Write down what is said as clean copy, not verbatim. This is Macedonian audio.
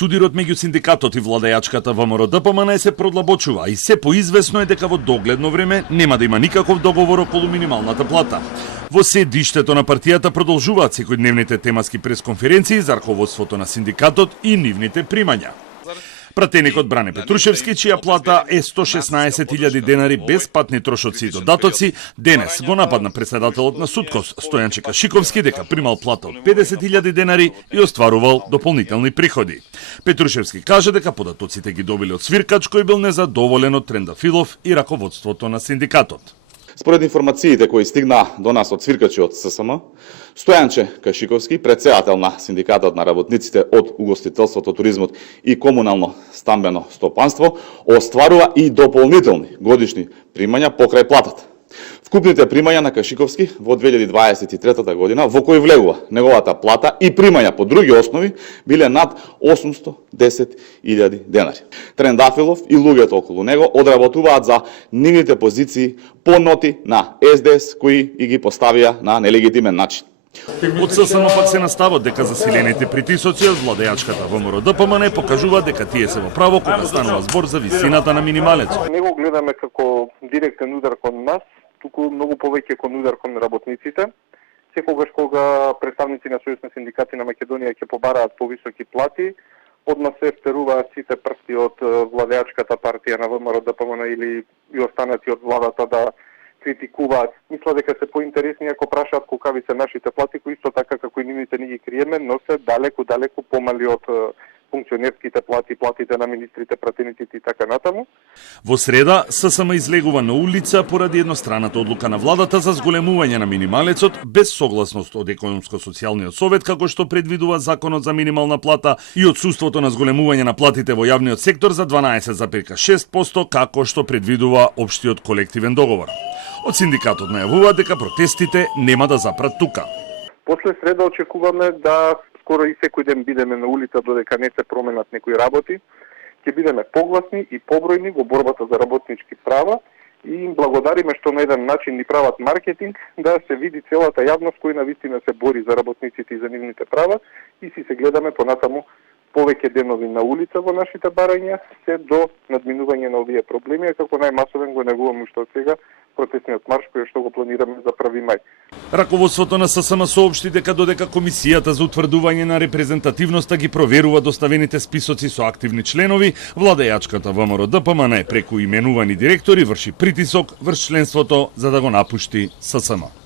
Судирот меѓу синдикатот и владеачката ВМРО-ДПМН се продлабочува и се поизвестно е дека во догледно време нема да има никаков договор околу минималната плата. Во седиштето на партијата продолжуваат секојдневните темаски пресконференции за раководството на синдикатот и нивните примања. Пратеникот Бране Петрушевски, чија плата е 116.000 денари без патни трошоци и додатоци, денес го нападна председателот на Суткос, Стојанче Кашиковски, дека примал плата од 50.000 денари и остварувал дополнителни приходи. Петрушевски каже дека податоците ги добили од свиркач кој бил незадоволен од Трендафилов и раководството на синдикатот. Според информациите кои стигна до нас од свиркачи од ССМ, Стојанче Кашиковски, председател на Синдикатот на работниците од угостителството, туризмот и комунално стамбено стопанство, остварува и дополнителни годишни примања покрај платата. Вкупните примања на Кашиковски во 2023 година, во кои влегува неговата плата и примања по други основи, биле над 810.000 денари. Трендафилов и луѓето околу него одработуваат за нивните позиции по ноти на СДС кои и ги поставија на нелегитимен начин. Од ССМ пак се настават дека засилените притисоци од владеачката ВМРО-ДПМН покажуваат дека тие се во право кога станува збор за висината на минималецот. Не го гледаме како директен удар кон нас, туку многу повеќе кон удар кон работниците. Секогаш кога представници на Сојуз на синдикати на Македонија ќе побараат повисоки плати, одма се втеруваат сите прсти од владеачката партија на ВМРО-ДПМН или и останати од владата да критикуваат. Мисля дека се поинтересни ако прашаат колкави се нашите плати, кои исто така како и нивните не ги криеме, но се далеку помали од функционерските плати, платите на министрите, пратениците и така натаму. Во среда, ССМ излегува на улица поради едностраната одлука на владата за зголемување на минималецот без согласност од Економско-социјалниот совет, како што предвидува Законот за минимална плата и отсуството на зголемување на платите во јавниот сектор за 12,6%, како што предвидува општиот колективен договор. Од синдикатот најавуваат дека протестите нема да запрат тука. После среда очекуваме да скоро и секој ден бидеме на улица додека не се променат некои работи, ќе бидеме погласни и побројни во борбата за работнички права и им благодариме што на еден начин ни прават маркетинг да се види целата јавност кој навистина се бори за работниците и за нивните права и си се гледаме понатаму повеќе денови на улица во нашите барања се до надминување на овие проблеми, а како најмасовен го негуваме уште од сега протестниот марш кој што го планираме за 1 мај. Раководството на ССМ соопшти дека додека Комисијата за утврдување на репрезентативноста ги проверува доставените списоци со активни членови, владеачката ВМРО-ДПМН преку именувани директори врши притисок врз членството за да го напушти ССМ.